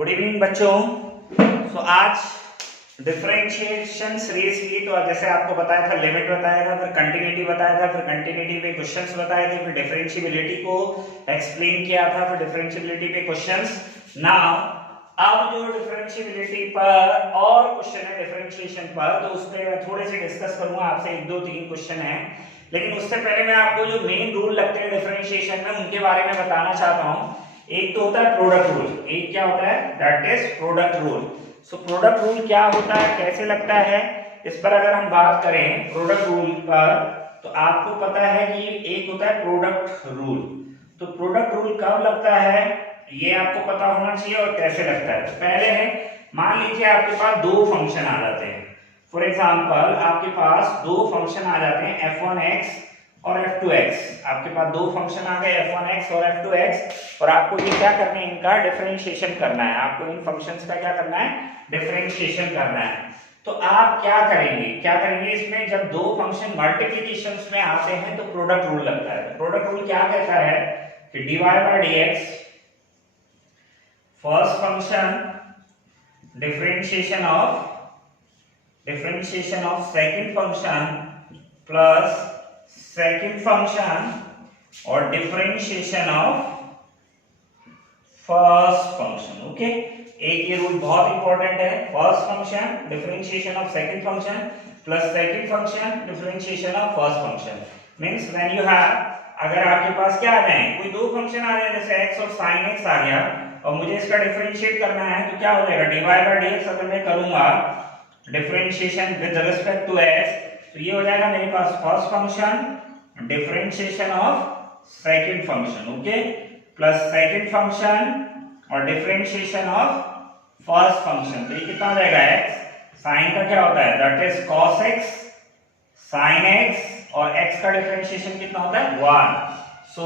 Good evening बच्चों। आज differentiation series की तो जैसे आपको बताया था लिमिट बताया था, फिर कंटिन्यूटी बताया था, फिर कंटिन्यूटी पे क्वेश्चंस बताए थे, फिर डिफरेंशिएबिलिटी को एक्सप्लेन किया था, फिर डिफरेंशिएबिलिटी पे क्वेश्चंस। नाउ अब जो डिफरेंशिएबिलिटी पर और क्वेश्चन है डिफरेंशिएशन पर, तो उस पर मैं थोड़े से डिस्कस करूंगा आपसे। 1 2 3 क्वेश्चन है, लेकिन उससे पहले मैं आपको जो मेन रूल लगते हैं डिफरेंशिएशन में उनके बारे में बताना चाहता हूं। एक तो होता है प्रोडक्ट रूल, एक क्या होता है, that is product rule. So product rule क्या होता है, कैसे लगता है, इस पर अगर हम बात करें प्रोडक्ट रूल पर, तो आपको पता है कि एक होता है प्रोडक्ट रूल। तो प्रोडक्ट रूल कब लगता है ये आपको पता होना चाहिए और कैसे लगता है। तो पहले है, मान लीजिए आपके पास दो फंक्शन आ जाते हैं। फॉर एग्जांपल आपके पास दो फंक्शन आ जाते हैं f1x और f2x। आपके पास दो फंक्शन आ गए f1x और f2x, और आपको ये क्या करना है, इनका डिफरेंशिएशन करना है। आपको इन फंक्शंस का क्या करना है, डिफरेंशिएशन करना है। तो आप क्या करेंगे इसमें, जब दो फंक्शन मल्टीप्लिकेशंस में आते हैं तो प्रोडक्ट रूल लगता है। प्रोडक्ट रूल क्या कहता है कि dy by dx first function differentiation of second function plus second function और differentiation of first function. Okay, एक ये रूल बहुत इंपॉर्टेंट है, first function differentiation of second function plus second function differentiation of first function. Means when you have, अगर आपके पास क्या आ जाए, कोई दो फंक्शन आ जाए जैसे x और sin x आ गया और मुझे इसका डिफरेंशिएट करना है, तो क्या हो जाएगा, dy by dx अगर मैं करूंगा differentiation with respect to x, तो ये हो जाएगा मेरे पास first function differentiation of second function, okay, plus second function और डिफरेंशिएशन ऑफ फर्स्ट फंक्शन। तो ये कितना हो जाएगा, x sin का क्या होता है, that is cos x sin x, और x का डिफरेंशिएशन कितना होता है 1, सो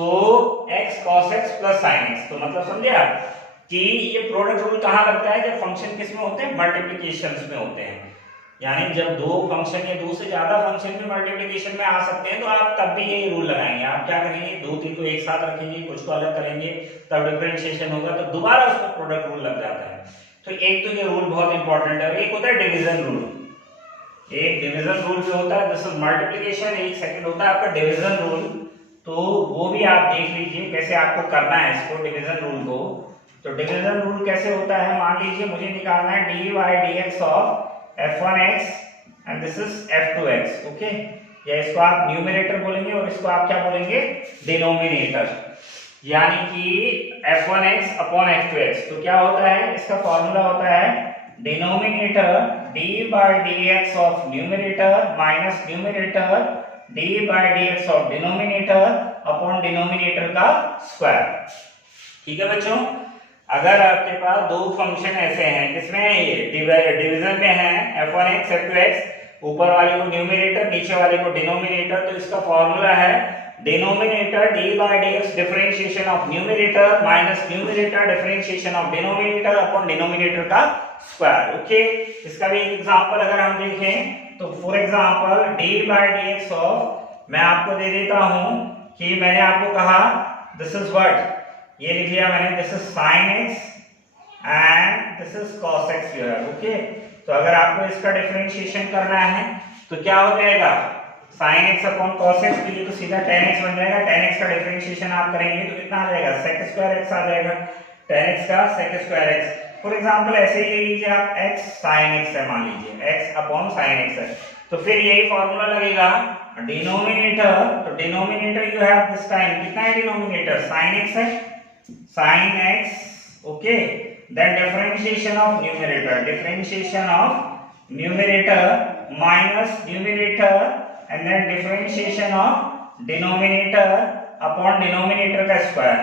x cos x plus sin x। तो मतलब समझे आप कि ये प्रोडक्ट रूल कहां लगता है, जब फंक्शन किस में होते हैं, मल्टीप्लिकेशंस में होते हैं। यानी जब दो फंक्शन या दो से ज्यादा फंक्शन में मल्टीप्लिकेशन में आ सकते हैं तो आप तब भी यही रूल लगाएंगे। आप क्या करेंगे, दो तीन को एक साथ रखेंगे, कुछ को अलग करेंगे, तब डिफरेंशिएशन होगा, तो दोबारा उसको प्रोडक्ट रूल लग जाता है। तो एक तो ये रूल बहुत इंपॉर्टेंट है, और एक होता है डिवीजन रूल। एक डिवीजन रूल जो होता है दिस इज मल्टीप्लिकेशन, एक सेकंड होता है आपका डिवीजन रूल। तो वो भी आप देख लीजिए कैसे आपको करना है इसको, डिवीजन रूल को। तो डिवीजन रूल कैसे होता है, मान लीजिए मुझे निकालना है dy dx of f1x and this is f2x, okay, या इसको आप न्यूमरेटर बोलेंगे और इसको आप क्या बोलेंगे, डिनोमिनेटर, यानी कि f1x अपॉन f2x। तो क्या होता है, इसका फॉर्मूला होता है denominator d by dx of numerator minus numerator d by dx of denominator upon denominator का स्क्वायर। ठीक है बच्चों, अगर आपके पास दो फंक्शन ऐसे हैं जिसमें ये डिवीजन में है f1x f2x, ऊपर वाले को न्यूमरेटर नीचे वाले को डिनोमिनेटर, तो इसका फॉर्मूला है denominator d by dx differentiation of numerator minus numerator differentiation of denominator upon denominator का स्क्वायर। ओके, इसका भी एग्जांपल अगर हम देखें तो for example d by dx of, मैं आपको दे देता हूं कि मैंने आपको कहा दिस इज व्हाट, ये लिख लिया मैंने, this is sin x and this is cos x जो है, ओके। तो अगर आपको इसका डिफरेंशिएशन करना है तो क्या हो जाएगा, sin x upon cos x, तो ये तो सीधा tan x बन जाएगा। tan x का डिफरेंशिएशन आप करेंगे तो कितना आ जाएगा, sec स्क्वायर x आ जाएगा, tan x का sec square x। For example ऐसे ही ले लीजिए आप x sin x है, मान लीजिए x अपॉन sin x है, तो फिर यही फॉर्मूला लगेगा डिनोमिनेटर, तो denominator you have this time, कितना है डिनोमिनेटर, sin x है, sin x, okay, then differentiation of numerator minus numerator and then differentiation of denominator upon denominator का square।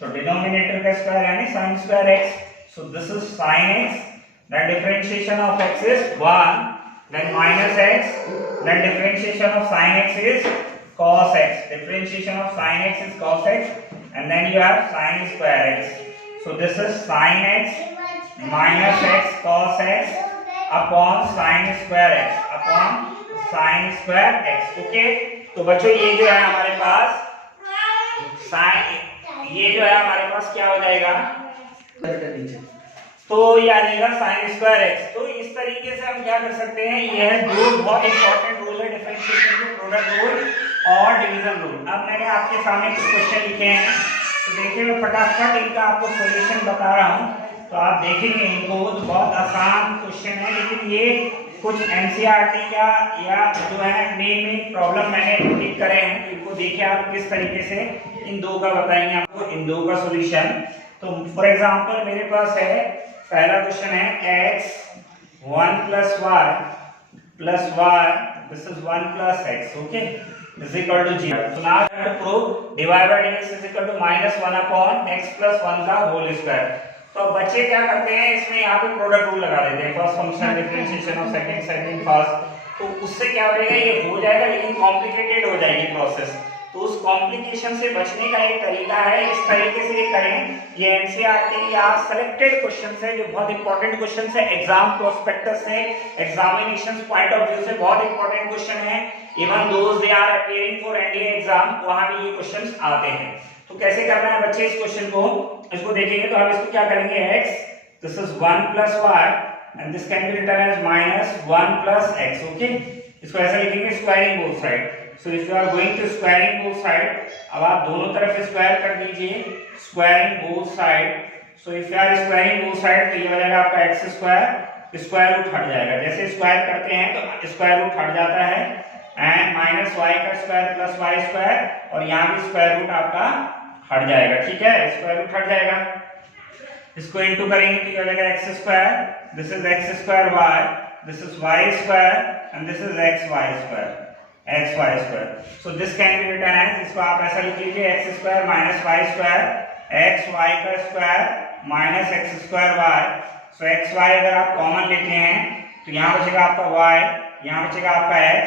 तो denominator का square यानी sin square x, so this is sin x, then differentiation of x is 1, then minus x, then differentiation of sin x is cos x, differentiation of sin x is cos x, and then you have sin square x, so this is sin x minus x cos x upon sin square x upon sin square x, okay। तो बच्चों ये जो है हमारे पास sin, ये जो है हमारे पास क्या हो जाएगा, तो ये आ जाएगा साइन स्क्वायर एक्स। तो इस तरीके से हम क्या कर सकते हैं, ये है दो बहुत इंपॉर्टेंट रूल है डिफरेंशिएशन के, प्रोडक्ट रूल और डिवीजन रूल। अब मैंने आपके सामने कुछ क्वेश्चन लिखे हैं, तो देखिए मैं फटाफट इनका आपको सॉल्यूशन बता रहा हूँ, तो आप देखेंगे इनको। तो बहुत आसान क्वेश्चन है, लेकिन ये कुछ एनसीईआरटी का या जो है मेन प्रॉब्लम मैंने पिक करे हैं, तो इनको देखिए आप किस तरीके से इन दो का बताएंगे आपको, इन दो का सॉल्यूशन। तो फॉर एग्जांपल मेरे पास है पहला क्वेश्चन है x 1 plus y plus y, this is 1 plus x, okay, is equal to 0. So now I have to prove dy by dx is equal to minus 1 upon x plus 1 का whole square. तो बच्चे क्या करते हैं, इसमें यहाँ पे product rule लगा देते हैं, first function differentiation of second, second first. तो उससे क्या होगा, ये हो जाएगा लेकिन कॉम्प्लिकेटेड हो जाएगी प्रोसेस। तो उस कॉम्प्लिकेशन से बचने का एक तरीका है, इस तरीके से ये करें। ये एनसीईआरटी या सिलेक्टेड क्वेश्चंस है जो बहुत इंपॉर्टेंट क्वेश्चंस है, एग्जाम प्रोस्पेक्टस से, एग्जामिनेशन पॉइंट ऑफ व्यू से बहुत इंपॉर्टेंट क्वेश्चन है। Even those they are appearing for NDA exam, वहां भी ये क्वेश्चंस आते हैं। तो कैसे करना है बच्चे इस क्वेश्चन को, इसको देखेंगे तो हम इसको क्या करेंगे, x this is 1 plus y and this can be written as minus 1 plus x, okay। इसको ऐसा लिखेंगे squaring both side. So if you are going to squaring both side, अब आप दोनों तरफ स्क्वायर कर दीजिए, squaring both side. So if you are squaring both side, तो ये हो जाएगा आपका x स्क्वायर, स्क्वायर रूट हट जाएगा, जैसे स्क्वायर करते हैं तो स्क्वायर रूट हट जाता है, एंड माइनस y का स्क्वायर प्लस y स्क्वायर, और यहाँ भी स्क्वायर रूट आपका हट जाएगा, ठीक है, स्क्वायर रूट हट जाएगा। इसको इनटू करेंगे तो क्या हो जाएगा, x square, this is x square y, this is y square and this is x y square, x y square. So this can be written as, इसको आप ऐसा लिख लीजिए, x square minus y square, x y का square minus x square y। So x y अगर आप common लेते हैं तो यहाँ बचेगा आपका y, यहाँ बचेगा आपका x,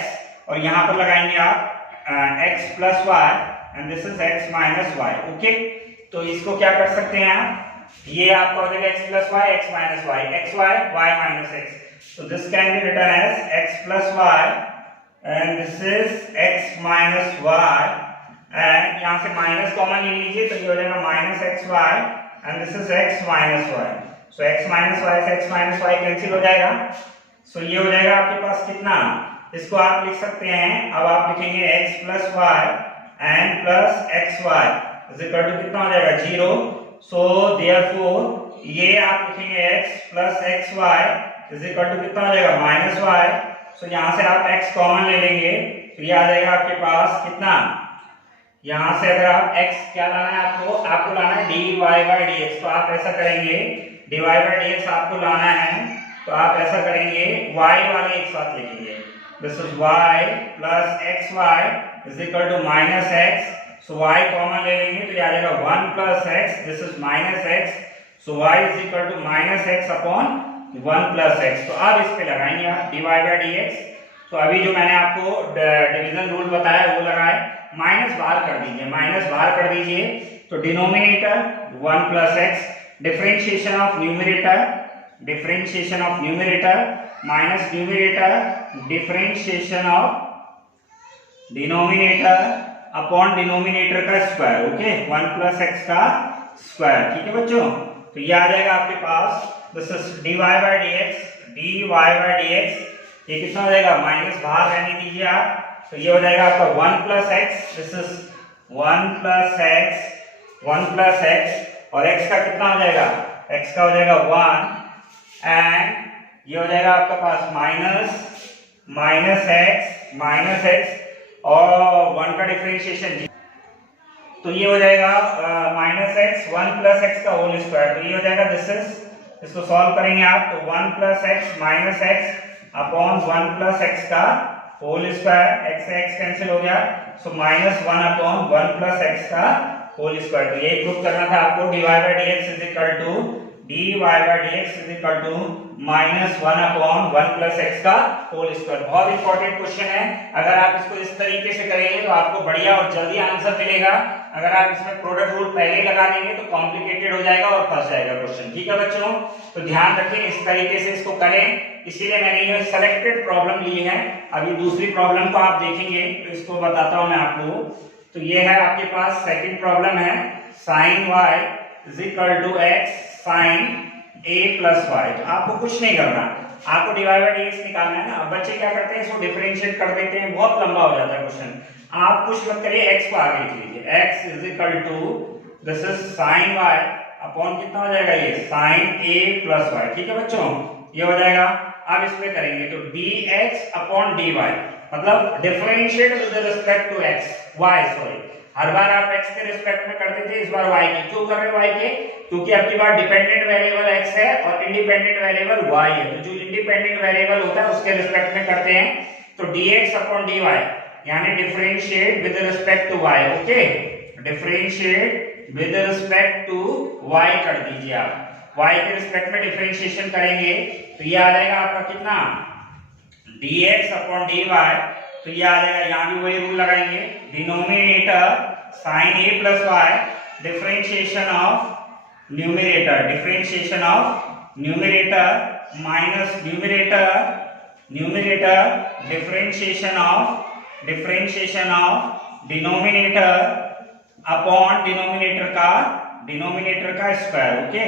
और यहाँ पर लगाएंगे आप x plus y and this is x minus y, okay. तो इसको क्या कर सकते हैं आप, ये आपका हो जाएगा x plus y, x minus y, x y, y minus x। So this can be written as x plus y and this is x minus y, and यहाँ से माइनस कॉमन ले लीजिए तो ये हो जाएगा minus x y and this is x minus y. So x minus y से x minus y cancel हो जाएगा। सो ये हो जाएगा आपके पास कितना, इसको आप लिख सकते हैं, अब आप लिखेंगे x plus y and plus x y is equal to कितना हो जाएगा 0। सो देयरफॉर ये आप लिखेंगे x plus x y is equal to कितना हो जाएगा माइनस वाई। सो यहाँ से आप x कॉमन ले लेंगे तो ये आ जाएगा आपके पास कितना, यहाँ से अगर आप x क्या लाना है आपको लाना है dy बाई dx। तो आप ऐसा करेंगे dy बाई dx आपको लाना है, तो आप ऐसा करेंगे y वाले एक साथ लिखेंगे, this is y plus x y is equal to minus x. So y common ले लेंगे तो ये आ जाएगा 1 plus x, this is minus x. So y is equal to minus x upon 1 plus x. तो अब इस पे लगाएंगे आप dy बाई dx। तो अभी जो मैंने आपको डिवीजन रूल बताया वो लगाए, माइनस बाहर कर दीजिए, माइनस बाहर कर दीजिए तो denominator 1 plus x, differentiation of numerator minus numerator differentiation of denominator upon denominator का स्क्वायर, ओके, 1 प्लस एक्स का स्क्वायर, ठीक है बच्चों। तो ये आ जाएगा आपके पास, this is dy by dx, ये कितना हो जाएगा, माइनस बाहर रहने दीजिए आप, तो ये हो जाएगा आपका 1 plus x, this is 1 plus x, और x का कितना हो जाएगा, x का हो जाएगा 1, एंड ये हो जाएगा आपका पास माइनस एक्स और 1 का डिफरेंशिएशन, तो ये हो जाएगा माइनस एक्स 1 प्लस एक्स का होल स्क्वायर। तो ये हो जाएगा दिस इज, इसको सॉल्व करेंगे आप तो 1 plus x minus x upon 1 plus x का होल स्क्वायर, एक्स से एक्स कैंसिल हो गया, so minus 1 upon 1 plus x का होल स्क्वायर। तो ये प्रूव करना था आपको, dy by dx is equal to minus 1 upon 1 plus x का होल स्क्वायर। बहुत इंपॉर्टेंट क्वेश्चन है, अगर आप इसको इस तरीके से करेंगे तो आपको बढ़िया और जल्दी आंसर मिलेगा। अगर आप इसमें प्रोडक्ट रूल पहले लगा देंगे तो कॉम्प्लिकेटेड हो जाएगा और फंस जाएगा क्वेश्चन, ठीक है बच्चों। तो ध्यान रखें, इस तरीके से इसको करें, इसीलिए मैंने ये सिलेक्टेड प्रॉब्लम ली है। अभी दूसरी प्रॉब्लम को आप देखेंगे तो इसको बताता हूं मैं आपको। तो ये है आपके पास सेकंड प्रॉब्लम है, sin y is equal to x sin a plus y. तो आपको कुछ नहीं करना, आपको डिवाइड बाय dx निकालना है ना। अब बच्चे क्या करते हैं, इसको डिफरेंशिएट कर देते हैं, बहुत लंबा हो जाता है क्वेश्चन। आप कुछ मत करिए, x को आगे लिख लीजिए। x is equal to this is sin y upon कितना हो जाएगा, ये sin a प्लस वाई। ठीक है बच्चों, ये हो जाएगा। अब इसमें करेंगे तो dx अपॉन dy, मतलब differentiate with respect to x y, sorry हर बार आप x के रिस्पेक्ट में करते थे, इस बार y के। क्यों कर रहे हो y के, क्योंकि आपकी बार डिपेंडेंट वेरिएबल x है और इंडिपेंडेंट वेरिएबल y है। तो जो इंडिपेंडेंट वेरिएबल होता है उसके रिस्पेक्ट में करते हैं। तो dx अपॉन dy यानी differentiate with respect to y। Okay, differentiate with respect to y कर दीजिए आप। y के रिस्पेक्ट में डिफरेंशिएशन करेंगे तो ये आ जाएगा आपका कितना, dx अपॉन dy। तो ये आ जाएगा, यहाँ भी वही रूल लगाएंगे, denominator sin a plus y, differentiation of numerator, differentiation of numerator minus numerator, numerator differentiation of denominator upon denominator का स्क्वायर। ओके,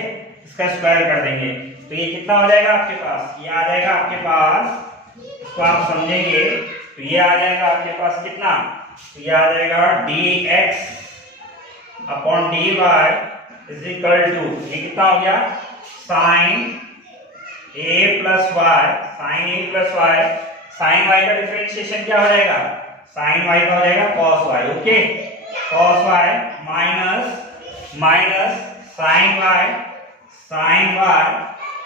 इसका स्क्वायर कर देंगे तो ये कितना हो जाएगा आपके पास, ये आ जाएगा आपके पास, इसको आप समझेंगे तो ये आ जाएगा आपके पास कितना, तो ये आ जाएगा dx upon dy is equal to, ये कितना हो गया, sin a plus y, sin a plus y, sin y का डिफरेंशिएशन क्या हो जाएगा, sin y का हो जाएगा cos y। Okay, cos y minus sin y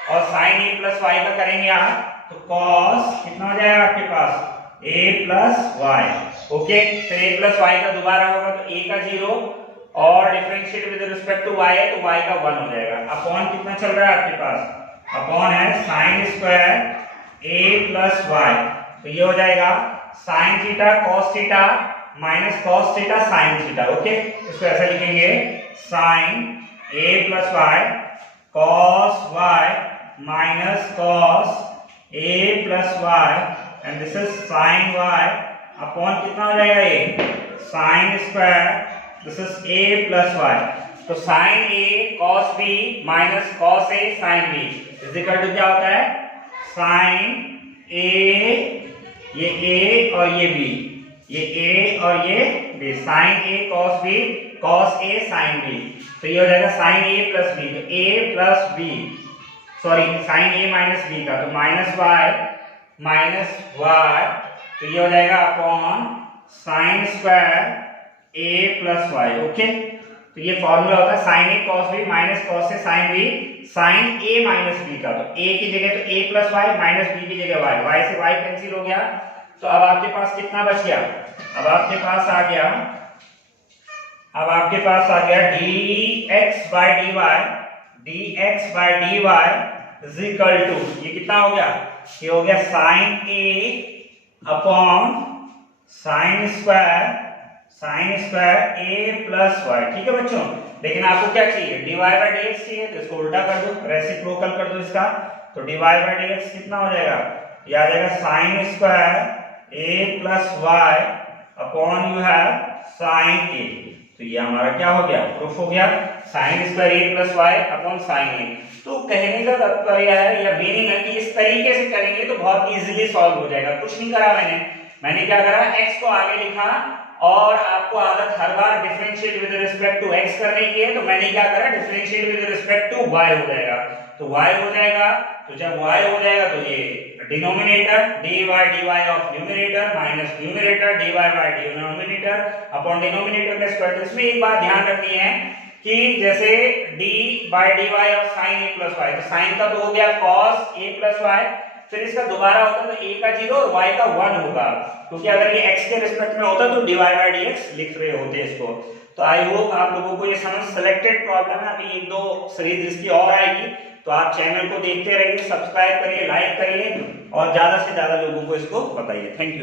और sin a प्लस y का करेंगे आप तो cos कितना हो जाएगा आपके पास, a प्लस वाई। ओके, तो a प्लस वाई का दोबारा होगा तो a का 0 और differentiate with respect to y है तो y का 1 हो जाएगा। अपॉन कितना चल रहा है आपके पास, अपॉन है sin square a plus y. तो ये हो जाएगा sin theta cos theta minus cos theta sin theta. Okay, इसको ऐसे लिखेंगे sin a plus y cos y minus cos a plus y and this is sin y upon कितना हो जाएगा, ये sin square this is a plus y। तो sin a cos b minus cos a sin b is equal to क्या होता है, sin a, ये a और ये b, ये a और ये b, sin a cos b cos a sin b। तो ये हो जाएगा sin a प्लस b, तो a plus b, sorry sin a minus b का, तो माइनस y, तो ये हो जाएगा upon sin square a plus y। Okay, तो ये फॉर्मूला होता है sin a cos b minus cos a sin b, sin a minus b का। तो a की जगह तो a plus y minus b की जगह y, y से y कैंसिल हो गया। तो अब आपके पास कितना बच गया, अब आपके पास आ गया dx by dy is equal to, ये कितना हो गया, ये हो गया sin a upon sin square a plus y। ठीक है बच्चों, लेकिन आपको क्या चाहिए, dy बाय dx चाहिए, तो इसको उल्टा कर दो, रेसिप्रोकल कर दो इसका। तो dy बाय dx कितना हो जाएगा, ये आ जाएगा sin square a plus y upon you have sin a। तो ये हमारा क्या हो गया, प्रूफ हो गया, sin square a plus y upon sin a। तो कहने का तात्पर्य है या मीनिंग है कि इस तरीके से करेंगे तो बहुत इजीली सॉल्व हो जाएगा। कुछ नहीं करा मैंने क्या करा, x को आगे लिखा और आपको आदत हर बार differentiate with respect to x करने की है, तो मैंने क्या करा, differentiate with respect to y हो जाएगा। तो y हो जाएगा, तो जब y हो जाएगा तो ये denominator dy of numerator minus numerator dy by denominator upon denominator का स्क्वायर। इसमें एक बात ध्यान रखनी है कि जैसे d by dy of sin a plus y, तो sin का तो हो गया cos a प्लस y, फिर इसका दोबारा होता है तो a का 0 और y का 1 होगा, क्योंकि अगर ये x के रिस्पेक्ट में होता तो dy बाय dx लिख रहे होते इसको। तो आई होप आप लोगों को ये समझ, सिलेक्टेड प्रॉब्लम है, अभी एक दो सीरीज इसकी और आएगी, तो आप चैनल को देखते रहिए, सब्सक्राइब करिए, लाइक करिए और ज्यादा से ज्यादा लोगों को इसको बताइए। Thank you.